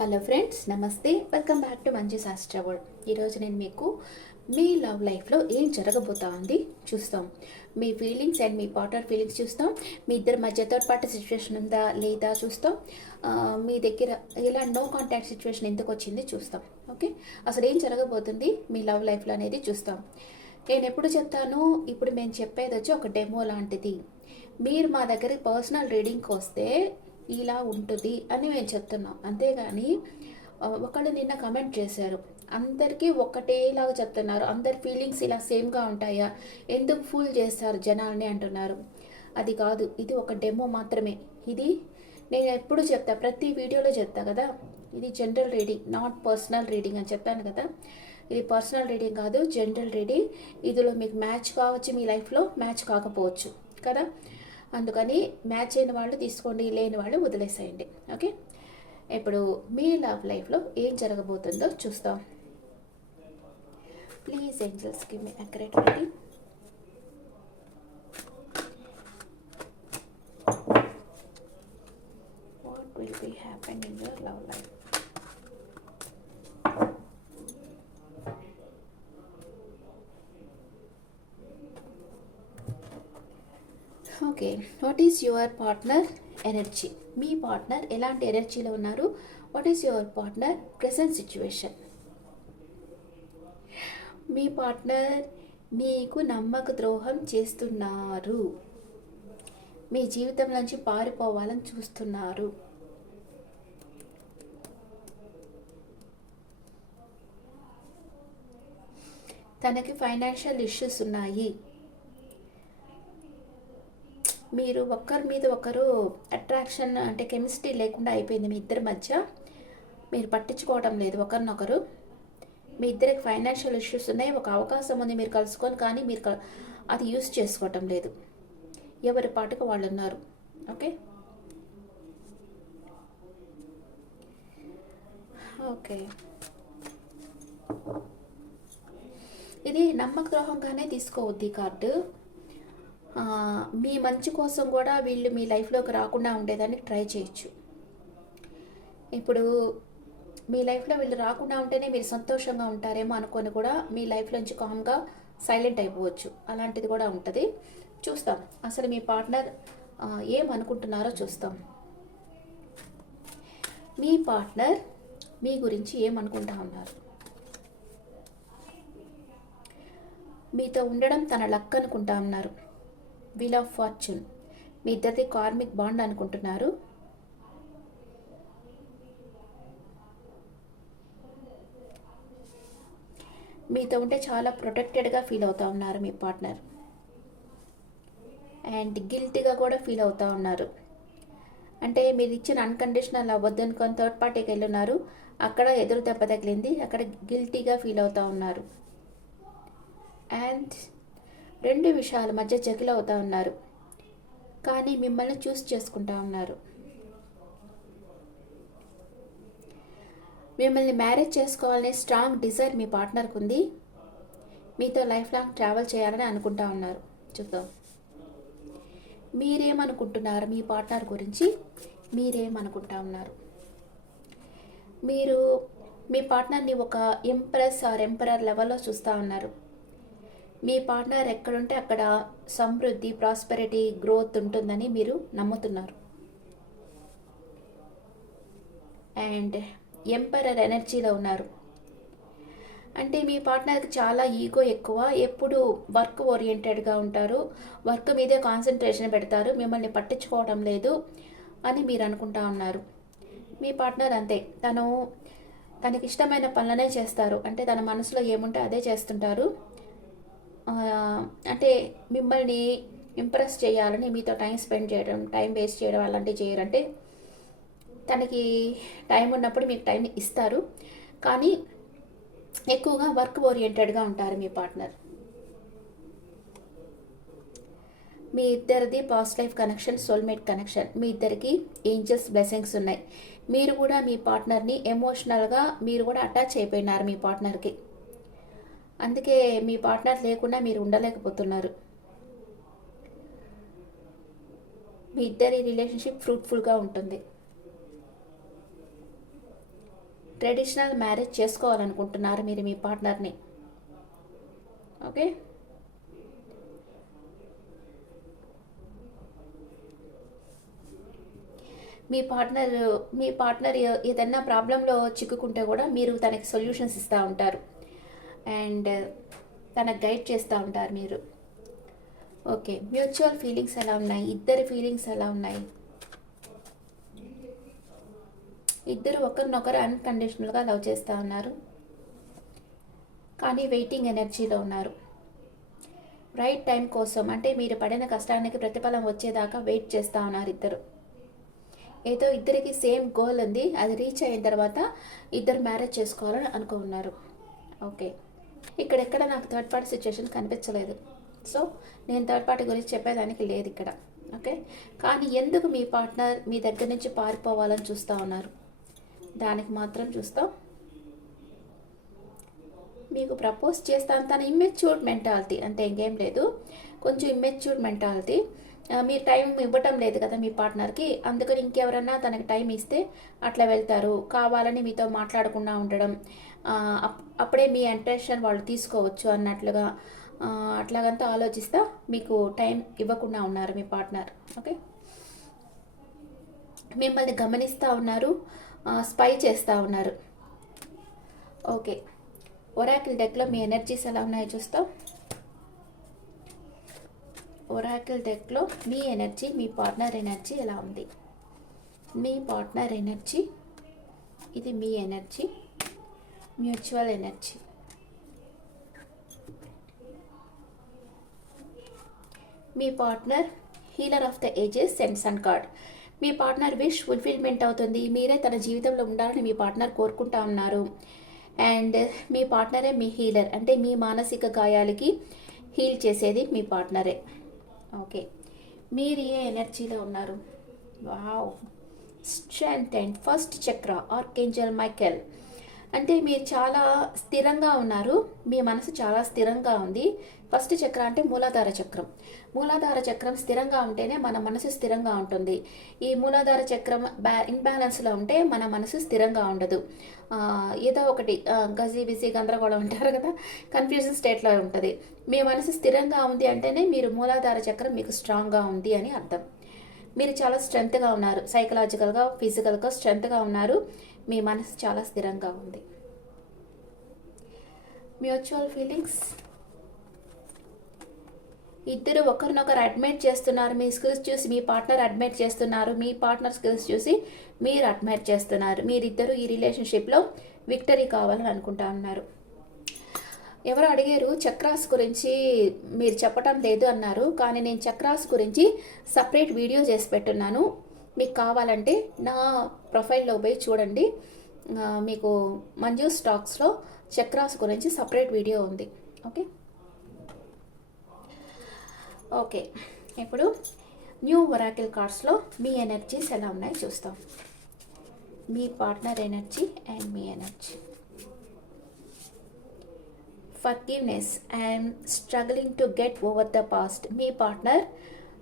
Hello friends నమస్తే. Welcome back to మంచి శాస్త్ర వరల్డ్ ఈరోజు నేను మీకు మీ లవ్ లైఫ్లో ఏం జరగబోతా ఉంది చూస్తాం. మీ ఫీలింగ్స్ అండ్ మీ పార్ట్నర్ ఫీలింగ్స్ చూస్తాం. మీ ఇద్దరి మధ్య థర్డ్ పార్టీ సిచ్యువేషన్ ఉందా లేదా చూస్తాం. మీ దగ్గర ఇలా నో కాంటాక్ట్ సిచ్యువేషన్ ఎందుకు వచ్చింది చూస్తాం. ఓకే అసలు ఏం జరగబోతుంది మీ లవ్ లైఫ్లో అనేది చూస్తాం. నేను ఎప్పుడు చెప్తాను? ఇప్పుడు మేము చెప్పేది వచ్చి ఒక డెమో లాంటిది. మీరు మా దగ్గర పర్సనల్ రీడింగ్కి వస్తే ఇలా ఉంటుంది అని మేము చెప్తున్నాం. అంతేగాని ఒకళ్ళు నిన్న కమెంట్ చేశారు. అందరికీ ఒకటేలాగా చెప్తున్నారు. అందరి ఫీలింగ్స్ ఇలా సేమ్గా ఉంటాయా? ఎందుకు ఫూల్ చేస్తారు జనాల్ని అంటున్నారు. అది కాదు ఇది ఒక డెమో మాత్రమే. ఇది నేను ఎప్పుడు చెప్తా ప్రతి వీడియోలో చెప్తా కదా. ఇది general reading not personal reading అని చెప్పాను కదా. ఇది పర్సనల్ రీడింగ్ కాదు జనరల్ రీడింగ్ ఇందులో మీకు మ్యాచ్ కావచ్చు మీ లైఫ్లో మ్యాచ్ కాకపోవచ్చు కదా. అందుకని మ్యాచ్ అయిన వాళ్ళు తీసుకోండి లేని వాళ్ళు వదిలేసేయండి. ఓకే? ఇప్పుడు మీ లవ్ లైఫ్లో ఏం జరగబోతుందో చూస్తాం. Please angels give me accurate reading what will be happen in your love life? Okay. What is your partner energy me partner ఎలాంటి ఎనర్జీలో ఉన్నారు? What is your partner present situation me partner మీకు నమ్మక ద్రోహం చేస్తున్నారు. మీ జీవితం నుంచి పారిపోవాలని చూస్తున్నారు. తనకి ఫైనాన్షియల్ ఇష్యూస్ ఉన్నాయి. మీరు ఒకరి మీద ఒకరు అట్రాక్షన్ అంటే కెమిస్ట్రీ లేకుండా అయిపోయింది మీ ఇద్దరి మధ్య. మీరు పట్టించుకోవడం లేదు ఒకరినొకరు. మీ ఇద్దరికి ఫైనాన్షియల్ ఇష్యూస్ ఉన్నాయి ఒక అవకాశం ఉంది మీరు కలుసుకొని కానీ మీరు క- అది యూస్ చేసుకోవటం లేదు. ఎవరి పాటుకు వాళ్ళు ఉన్నారు ఓకే ఓకే ఇది నమ్మక ద్రోహంగానే తీసుకోవద్ది కార్డు మీ మంచి కోసం కూడా వీళ్ళు మీ లైఫ్లోకి రాకుండా ఉండేదానికి ట్రై చేయొచ్చు. ఇప్పుడు మీ లైఫ్లో వీళ్ళు రాకుండా ఉంటేనే మీరు సంతోషంగా ఉంటారేమో అనుకొని కూడా మీ లైఫ్లోంచి నుంచి కామ్గా సైలెంట్ అయిపోవచ్చు. అలాంటిది కూడా ఉంటుంది. చూస్తాం. అసలు మీ పార్ట్నర్ ఏమనుకుంటున్నారో చూస్తాం. మీ పార్ట్నర్ మీ గురించి ఏమనుకుంటా ఉన్నారు? మీతో ఉండడం తన లక్ అనుకుంటా ఉన్నారు. వీల్ ఆఫ్ ఫార్చ్యూన్ మీ ఇద్దరిది కార్మిక్ బాండ్ అనుకుంటున్నారు. మీతో ఉంటే చాలా ప్రొటెక్టెడ్గా ఫీల్ అవుతా ఉన్నారు మీ పార్ట్నర్. అండ్ గిల్టీగా కూడా ఫీల్ అవుతా ఉన్నారు. అంటే మీరు ఇచ్చిన అన్కండిషనల్ అవ్వద్దనుకొని థర్డ్ పార్టీకి వెళ్ళున్నారు. అక్కడ ఎదురు దెబ్బ తగిలింది. అక్కడ గిల్టీగా ఫీల్ అవుతూ ఉన్నారు. అండ్ రెండు విషయాల మధ్య చెకిల్ అవుతా ఉన్నారు. కానీ మిమ్మల్ని చూస్ చేసుకుంటా ఉన్నారు. మిమ్మల్ని మ్యారేజ్ చేసుకోవాలనే స్ట్రాంగ్ డిజైర్ మీ పార్ట్నర్కి ఉంది. మీతో లైఫ్ లాంగ్ ట్రావెల్ చేయాలని అనుకుంటా ఉన్నారు. చూద్దాం మీరేమనుకుంటున్నారు మీ పార్ట్నర్ గురించి? మీరేమనుకుంటా ఉన్నారు? మీరు మీ పార్ట్నర్ని ఒక ఎంప్రెస్ ఆర్ ఎంపరర్ లెవెల్లో చూస్తూ ఉన్నారు. మీ పార్ట్నర్ ఎక్కడుంటే అక్కడ సమృద్ధి ప్రాస్పెరిటీ గ్రోత్ ఉంటుందని మీరు నమ్ముతున్నారు. అండ్ ఎంపరర్ ఎనర్జీలో ఉన్నారు. అంటే మీ పార్ట్నర్కి చాలా ఈగో ఎక్కువ. ఎప్పుడు వర్క్ ఓరియంటెడ్గా ఉంటారు. వర్క్ మీదే కాన్సన్ట్రేషన్ పెడతారు. మిమ్మల్ని పట్టించుకోవడం లేదు అని మీరు అనుకుంటా ఉన్నారు. మీ పార్ట్నర్ అంతే. తను తనకి ఇష్టమైన పనులనే చేస్తారు. అంటే తన మనసులో ఏముంటే అదే చేస్తుంటారు. అంటే మిమ్మల్ని ఇంప్రెస్ చేయాలని మీతో టైం స్పెండ్ చేయడం టైం వేస్ట్ చేయడం అలాంటివి చేయరంటే తనకి టైం ఉన్నప్పుడు మీకు టైం ఇస్తారు. కానీ ఎక్కువగా వర్క్ ఓరియంటెడ్గా ఉంటారు మీ పార్ట్నర్ మీ ఇద్దరిది past life connection soulmate connection మీ ఇద్దరికి ఏంజల్స్ బ్లెస్సింగ్స్ ఉన్నాయి. మీరు కూడా మీ పార్ట్నర్ని ఎమోషనల్గా మీరు కూడా అటాచ్ అయిపోయినారు మీ పార్ట్నర్కి అందుకే మీ పార్ట్నర్ లేకుండా మీరు ఉండలేకపోతున్నారు. మీ ఇద్దరి రిలేషన్షిప్ ఫ్రూట్ఫుల్గా ఉంటుంది. ట్రెడిషనల్ మ్యారేజ్ చేసుకోవాలనుకుంటున్నారు మీరు మీ పార్ట్నర్ని. ఓకే? మీ పార్ట్నర్ మీ పార్ట్నర్ ఏదైనా ప్రాబ్లంలో చిక్కుకుంటే కూడా మీరు తనకి సొల్యూషన్స్ ఇస్తూ ఉంటారు. అండ్ తనకు గైడ్ చేస్తూ ఉంటారు మీరు. ఓకే మ్యూచువల్ ఫీలింగ్స్ ఎలా ఉన్నాయి? ఇద్దరి ఫీలింగ్స్ ఎలా ఉన్నాయి? ఇద్దరు ఒకరినొకరు అన్కండిషనల్గా లవ్ చేస్తూ ఉన్నారు. కానీ వెయిటింగ్ ఎనర్జీలో ఉన్నారు. రైట్ టైం కోసం అంటే మీరు పడిన కష్టానికి ప్రతిఫలం వచ్చేదాకా వెయిట్ చేస్తూ ఉన్నారు ఇద్దరు. ఏదో ఇద్దరికి సేమ్ గోల్ ఉంది అది రీచ్ అయిన తర్వాత ఇద్దరు మ్యారేజ్ చేసుకోవాలని అనుకున్నారు. ఓకే. ఇక్కడెక్కడ నాకు థర్డ్ పార్టీ సిచ్యువేషన్ కనిపించలేదు. సో నేను థర్డ్ పార్టీ గురించి చెప్పేదానికి లేదు ఇక్కడ. ఓకే కానీ ఎందుకు మీ పార్ట్నర్ మీ దగ్గర నుంచి పారిపోవాలని చూస్తూ ఉన్నారు? దానికి మాత్రం చూస్తాం. మీకు ప్రపోజ్ చేస్తాను. తన ఇమ్మెచ్యూర్డ్ మెంటాలిటీ అంటే ఇంకేం లేదు. కొంచెం ఇమ్మెచ్యూర్డ్ మెంటాలిటీ మీరు టైం ఇవ్వటం లేదు కదా మీ పార్ట్నర్కి. అందుకని ఇంకెవరన్నా తనకి టైం ఇస్తే అట్లా వెళ్తారు. కావాలని మీతో మాట్లాడకుండా ఉండడం అప్- అప్పుడే మీ ఇంట్రెషన్ వాళ్ళు తీసుకోవచ్చు అన్నట్లుగా అట్లాగంతా ఆలోచిస్తా మీకు టైం ఇవ్వకుండా ఉన్నారు మీ పార్ట్నర్. ఓకే? మిమ్మల్ని గమనిస్తూ ఉన్నారు స్పై చేస్తూ ఉన్నారు. ఓకే. ఒరాకిల్ డెక్లో మీ ఎనర్జీస్ ఎలా ఉన్నాయో చూస్తాం. ఒరాకిల్ డెక్లో మీ ఎనర్జీ మీ పార్ట్నర్ ఎనర్జీ ఎలా ఉంది? మీ పార్ట్నర్ ఎనర్జీ ఇది మీ energy mutual energy me partner healer of the ages and sun card me partner wish fulfilment అవుతుంది. మీరే తన జీవితంలో ఉండాలని మీ పార్ట్నర్ కోరుకుంటా ఉన్నారు. అండ్ మీ పార్ట్నరే మీ హీలర్ అంటే మీ మానసిక గాయాలకి హీల్ చేసేది మీ పార్ట్నరే ఓకే. మీరు ఏ ఎనర్జీలో ఉన్నారు? Wow. Strength and first chakra archangel Michael. అంటే మీరు చాలా స్థిరంగా ఉన్నారు. మీ మనసు చాలా స్థిరంగా ఉంది. ఫస్ట్ చక్రం అంటే మూలాధార చక్రం. మూలాధార చక్రం స్థిరంగా ఉంటేనే మన మనసు స్థిరంగా ఉంటుంది. ఈ మూలాధార చక్రం బ్యా ఇన్బ్యాలెన్స్లో ఉంటే మన మనసు స్థిరంగా ఉండదు. ఏదో ఒకటి గజీ బిజీ గందరగోళం ఉంటారు కదా? కన్ఫ్యూజన్ స్టేట్లో ఉంటుంది. మీ మనసు స్థిరంగా ఉంది అంటేనే మీరు మూలాధార చక్రం మీకు స్ట్రాంగ్గా ఉంది అని అర్థం. మీరు చాలా స్ట్రెంత్గా ఉన్నారు. సైకలాజికల్గా ఫిజికల్గా స్ట్రెంత్గా ఉన్నారు. మీ మనసు చాలా స్థిరంగా ఉంది. Mutual feelings? ఇద్దరు ఒకరినొకరు అడ్మిట్ చేస్తున్నారు. మీ స్కిల్స్ చూసి మీ పార్ట్నర్ అడ్మిట్ చేస్తున్నారు. మీ పార్ట్నర్ స్కిల్స్ చూసి మీరు అడ్మైట్ చేస్తున్నారు. మీరిద్దరు ఈ రిలేషన్షిప్లో విక్టరీ కావాలని అనుకుంటా ఉన్నారు. ఎవరు అడిగారు చక్రాస్ గురించి మీరు చెప్పటం లేదు అన్నారు. కానీ నేను చక్రాస్ గురించి సపరేట్ వీడియో చేసి పెట్టున్నాను. మీకు కావాలంటే నా ప్రొఫైల్లో పోయి చూడండి. మీకు మంజు స్టాక్స్లో చక్రాస్ గురించి సపరేట్ వీడియో ఉంది. ఓకే? ఓకే. ఇప్పుడు న్యూ వరాకిల్ కార్డ్స్లో మీ ఎనర్జీస్ ఎలా ఉన్నాయో చూస్తాం. మీ partner energy and me energy. Forgiveness and struggling to get over the past. Me partner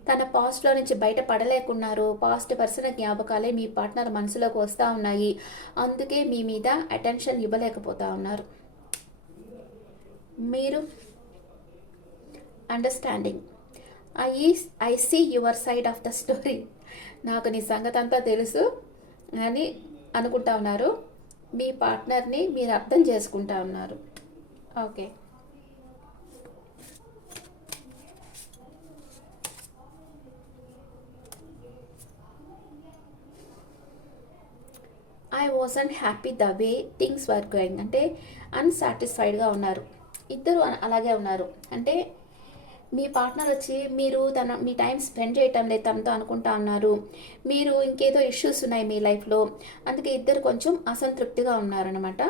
తన పాస్ట్లో నుంచి బయటపడలేకున్నారు పాస్ట్ పర్సన్ జ్ఞాపకాలే మీ పార్ట్నర్ మనసులోకి వస్తూ ఉన్నాయి. అందుకే మీ మీద అటెన్షన్ ఇవ్వలేకపోతా ఉన్నారు. మీరు understanding I I see your side of the story నాకు నీ సంగతి అంతా తెలుసు అని అనుకుంటా ఉన్నారు. మీ పార్ట్నర్ని మీరు అర్థం చేసుకుంటా ఉన్నారు. Okay I wasn't happy the way things were going అంటే అన్సాటిస్ఫైడ్గా ఉన్నారు. ఇద్దరు అలాగే ఉన్నారు. అంటే మీ పార్ట్నర్ వచ్చి మీరు తన మీ టైం స్పెండ్ చేయటం లేదు తనతో అనుకుంటా ఉన్నారు. మీరు ఇంకేదో ఇష్యూస్ ఉన్నాయి మీ లైఫ్లో అందుకే ఇద్దరు కొంచెం అసంతృప్తిగా ఉన్నారనమాట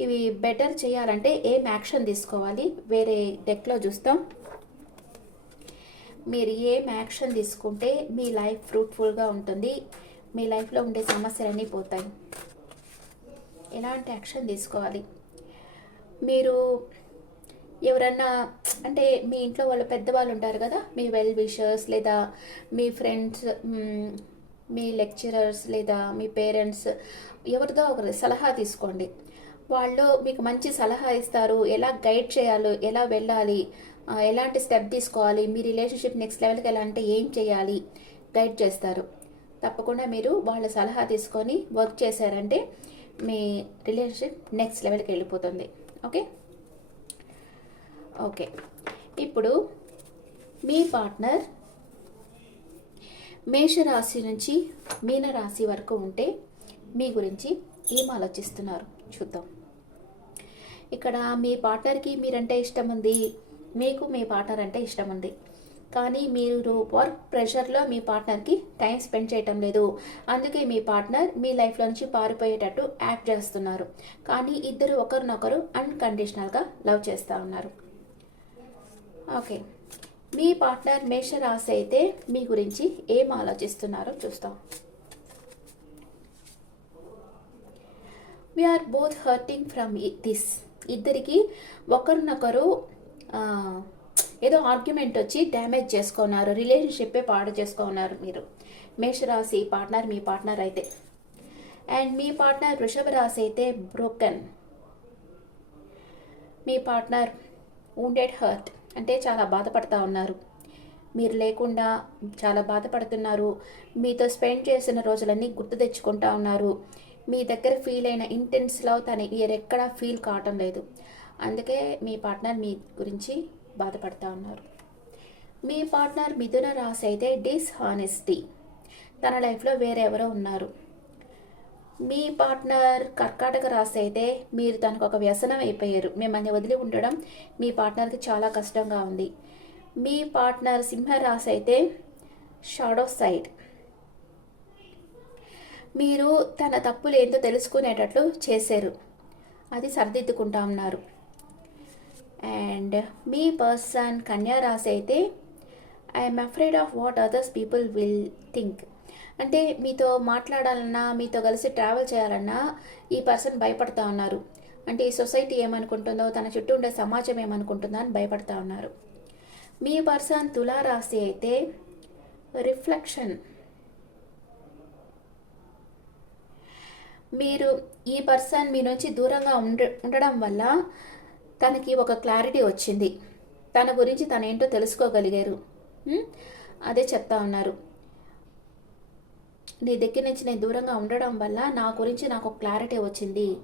ఇవి బెటర్ చేయాలంటే ఏం యాక్షన్ తీసుకోవాలి? వేరే డెక్లో చూస్తాం. మీరు ఏం యాక్షన్ తీసుకుంటే మీ లైఫ్ ఫ్రూట్ఫుల్గా ఉంటుంది. మీ లైఫ్లో ఉండే సమస్యలన్నీ పోతాయి. ఎలాంటి యాక్షన్ తీసుకోవాలి? మీరు ఎవరన్నా అంటే మీ ఇంట్లో వాళ్ళు పెద్దవాళ్ళు ఉంటారు కదా మీ వెల్ విషర్స్ లేదా మీ ఫ్రెండ్స్ మీ లెక్చరర్స్ లేదా మీ పేరెంట్స్ ఎవరిదో ఒకరి సలహా తీసుకోండి. వాళ్ళు మీకు మంచి సలహా ఇస్తారు. ఎలా గైడ్ చేయాలో? ఎలా వెళ్ళాలి? ఎలాంటి స్టెప్ తీసుకోవాలి? మీ రిలేషన్షిప్ నెక్స్ట్ లెవెల్కి ఎలా అంటే ఏం చేయాలి? గైడ్ చేస్తారు. తప్పకుండా మీరు వాళ్ళ సలహా తీసుకొని వర్క్ చేశారంటే మీ రిలేషన్షిప్ నెక్స్ట్ లెవెల్కి వెళ్ళిపోతుంది. ఓకే? ఓకే. ఇప్పుడు మీ పార్ట్నర్ మేషరాశి నుంచి మీనరాశి వరకు ఉంటే మీ గురించి ఏం ఆలోచిస్తున్నారు? చూద్దాం. ఇక్కడ మీ పార్ట్నర్కి మీరంటే ఇష్టం ఉంది మీకు మీ పార్ట్నర్ అంటే ఇష్టం ఉంది కానీ మీరు వర్క్ ప్రెషర్లో మీ పార్ట్నర్కి టైం స్పెండ్ చేయటం లేదు. అందుకే మీ పార్ట్నర్ మీ లైఫ్లో నుంచి పారిపోయేటట్టు యాక్ట్ చేస్తున్నారు. కానీ ఇద్దరు ఒకరినొకరు అన్కండిషనల్గా లవ్ చేస్తూ ఉన్నారు. ఓకే మీ పార్ట్నర్ మేష రాశి అయితే మీ గురించి ఏం ఆలోచిస్తున్నారో చూస్తాం. We are both hurting from this ఇద్దరికి ఒకరినొకరు ఏదో ఆర్గ్యుమెంట్ వచ్చి డ్యామేజ్ చేసుకున్నారు రిలేషన్షిప్పే పాడు చేసుకున్నారు మీరు. మేషరాశి పార్ట్నర్ మీ పార్ట్నర్ అయితే. అండ్ మీ పార్ట్నర్ వృషభ రాశి అయితే బ్రోకెన్ మీ పార్ట్నర్ ఊండెడ్ హర్ట్ అంటే చాలా బాధపడతా ఉన్నారు. మీరు లేకుండా చాలా బాధపడుతున్నారు. మీతో స్పెండ్ చేసిన రోజులన్నీ గుర్తు తెచ్చుకుంటా ఉన్నారు. మీ దగ్గర ఫీల్ అయిన ఇంటెన్స్ లవ్ తన ఎక్కడా ఫీల్ కావటం లేదు. అందుకే మీ పార్ట్నర్ మీ గురించి బాధపడతా ఉన్నారు. మీ పార్ట్నర్ మిథున రాశి అయితే డిస్హానెస్టీ తన లైఫ్లో వేరే ఎవరో ఉన్నారు. మీ పార్ట్నర్ కర్కాటక రాశి అయితే మీరు తనకు ఒక వ్యసనం అయిపోయారు. మిమ్మల్ని వదిలి ఉండడం మీ పార్ట్నర్కి చాలా కష్టంగా ఉంది. మీ పార్ట్నర్ సింహ రాశి అయితే షాడో సైడ్ మీరు తన తప్పులు ఏంటో తెలుసుకునేటట్లు చేశారు. అది సరిదిద్దుకుంటా ఉన్నారు. అండ్ మీ పర్సన్ కన్యా రాశి అయితే I'm afraid of what others people will think అంటే మీతో మాట్లాడాలన్నా మీతో కలిసి ట్రావెల్ చేయాలన్నా ఈ పర్సన్ భయపడతా ఉన్నారు. అంటే ఈ సొసైటీ ఏమనుకుంటుందో తన చుట్టూ ఉండే సమాజం ఏమనుకుంటుందో అని భయపడతా ఉన్నారు. మీ పర్సన్ తులారాశి అయితే రిఫ్లెక్షన్ మీరు ఈ పర్సన్ మీ నుంచి దూరంగా ఉండ ఉండడం వల్ల తనకి ఒక క్లారిటీ వచ్చింది. తన గురించి తనేంటో తెలుసుకోగలిగారు. అదే చెప్తా ఉన్నారు. నీ దగ్గర నుంచి నేను దూరంగా ఉండడం వల్ల నా గురించి నాకు క్లారిటీ వచ్చింది.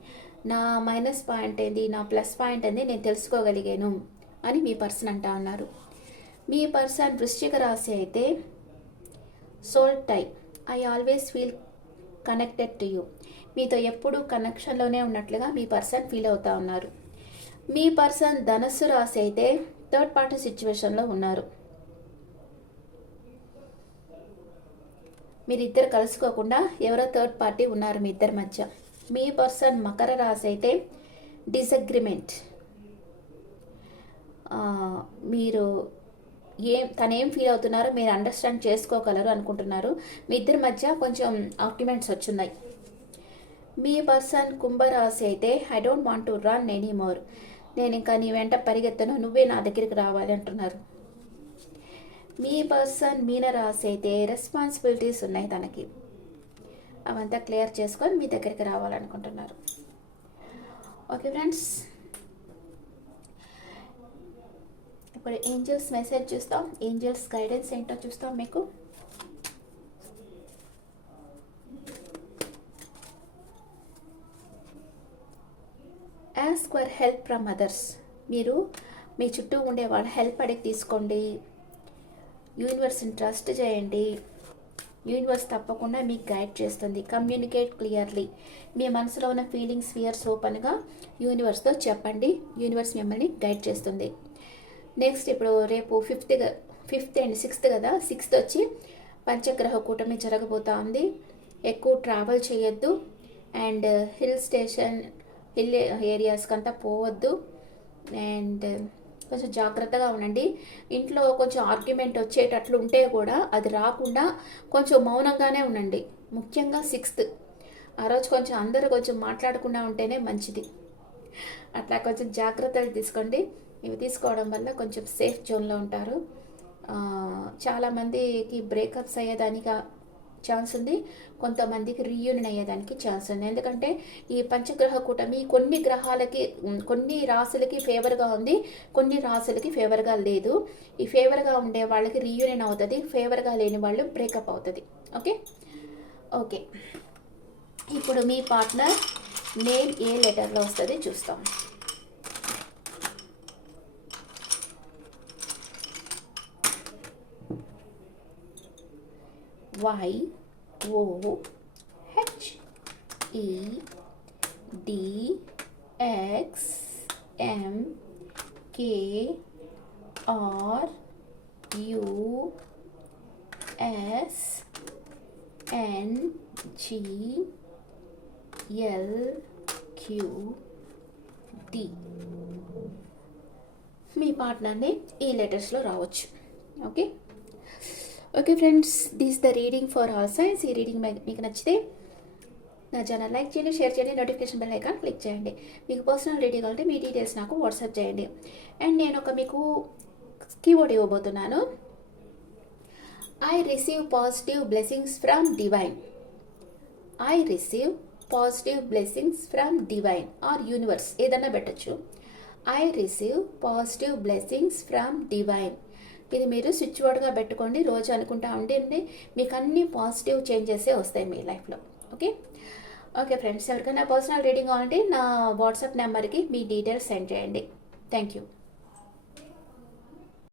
నా మైనస్ పాయింట్ ఏంది? నా ప్లస్ పాయింట్ ఏంది? నేను తెలుసుకోగలిగాను అని మీ పర్సన్ అంటా ఉన్నారు. మీ పర్సన్ వృశ్చిక రాశి అయితే soul tie I always feel connected to you. మీతో ఎప్పుడూ కనెక్షన్లోనే ఉన్నట్లుగా మీ పర్సన్ ఫీల్ అవుతా ఉన్నారు. మీ పర్సన్ ధనస్సు రాశి అయితే థర్డ్ పార్టీ సిచ్యువేషన్లో ఉన్నారు. మీరిద్దరు కలుసుకోకుండా ఎవరో థర్డ్ పార్టీ ఉన్నారు మీ ఇద్దరి మధ్య. మీ పర్సన్ మకర రాశి అయితే డిసగ్రిమెంట్. మీరు ఏం తను ఏం ఫీల్ అవుతున్నారో మీరు అండర్స్టాండ్ చేసుకోగలరు అనుకుంటున్నారు. మీ ఇద్దరి మధ్య కొంచెం ఆర్గ్యుమెంట్స్ వచ్చున్నాయి. మీ పర్సన్ కుంభరాశి అయితే I don't want to run any more నేను ఇంకా నీ వెంట పరిగెత్తను. నువ్వే నా దగ్గరికి రావాలి అంటున్నారు. మీ పర్సన్ మీనరాశి అయితే రెస్పాన్సిబిలిటీస్ ఉన్నాయి తనకి. అవంతా క్లియర్ చేసుకొని మీ దగ్గరికి రావాలనుకుంటున్నారు. ఓకే ఫ్రెండ్స్ ఇప్పుడు ఏంజల్స్ మెసేజ్ చూస్తాం. ఏంజల్స్ గైడెన్స్ ఏంటో చూస్తాం మీకు. Ask for help from others మీరు మీ చుట్టూ ఉండే వాళ్ళ హెల్ప్ అడిగి తీసుకోండి. యూనివర్స్ని ట్రస్ట్ చేయండి. యూనివర్స్ తప్పకుండా మీకు గైడ్ చేస్తుంది. కమ్యూనికేట్ క్లియర్లీ మీ మనసులో ఉన్న ఫీలింగ్స్ ఫియర్స్ ఓపెన్గా యూనివర్స్తో చెప్పండి. యూనివర్స్ మిమ్మల్ని గైడ్ చేస్తుంది. నెక్స్ట్ ఇప్పుడు రేపు ఫిఫ్త్ ఫిఫ్త్ అండ్ సిక్స్త్ కదా సిక్స్త్ వచ్చి పంచగ్రహ కూటమి జరగబోతా ఉంది. ఎక్కువ ట్రావెల్ చేయొద్దు. అండ్ హిల్ స్టేషన్ హిల్ ఏరియాస్కి అంతా పోవద్దు. అండ్ కొంచెం జాగ్రత్తగా ఉండండి. ఇంట్లో కొంచెం ఆర్గ్యుమెంట్ వచ్చేటట్లు ఉంటే కూడా అది రాకుండా కొంచెం మౌనంగానే ఉండండి. ముఖ్యంగా సిక్స్త్ ఆ రోజు కొంచెం అందరూ కొంచెం మాట్లాడకుండా ఉంటేనే మంచిది. అట్లా కొంచెం జాగ్రత్తలు తీసుకోండి. ఇవి తీసుకోవడం వల్ల కొంచెం సేఫ్ జోన్లో ఉంటారు. చాలామందికి బ్రేకప్స్ అయ్యేదానికి ఛాన్స్ ఉంది. కొంతమందికి రీయూనియన్ అయ్యేదానికి ఛాన్స్ ఉంది. ఎందుకంటే ఈ పంచగ్రహ కూటమి కొన్ని గ్రహాలకి కొన్ని రాసులకి ఫేవర్గా ఉంది. కొన్ని రాసులకి ఫేవర్గా లేదు. ఈ ఫేవర్గా ఉండే వాళ్ళకి రీయూనియన్ అవుతుంది. ఫేవర్గా లేని వాళ్ళు బ్రేకప్ అవుతుంది. ఓకే ఓకే ఇప్పుడు మీ పార్ట్నర్ నేమ్ ఏ లెటర్లో వస్తుంది చూస్తాం. Y O H E D X M K R U S N G L Q D మీ పార్ట్నర్ని ఈ లెటర్స్లో రావచ్చు. Okay okay friends this the reading for all signs ఈ రీడింగ్ మీకు నచ్చితే నా ఛానల్ లైక్ చేయండి షేర్ చేయండి నోటిఫికేషన్ బెల్ ఐకాన్ క్లిక్ చేయండి. మీకు పర్సనల్ రీడింగ్ కావాలంటే మీ డీటెయిల్స్ నాకు వాట్సాప్ చేయండి. అండ్ నేను ఒక మీకు కీబోర్డ్ ఇవ్వబోతున్నాను. I receive positive blessings from divine I receive positive blessings from divine or universe ఏదన్నా పెట్టచ్చు. I receive positive blessings from divine ఇది మీరు స్విచ్ బోర్డ్గా పెట్టుకోండి రోజు అనుకుంటా ఉండండి మీకు అన్ని పాజిటివ్ చేంజెసే వస్తాయి మీ లైఫ్లో ఓకే ఓకే ఫ్రెండ్స్ ఎవరికైనా పర్సనల్ రీడింగ్ కావాలంటే నా వాట్సాప్ నెంబర్కి మీ డీటెయిల్స్ సెండ్ చేయండి. Thank you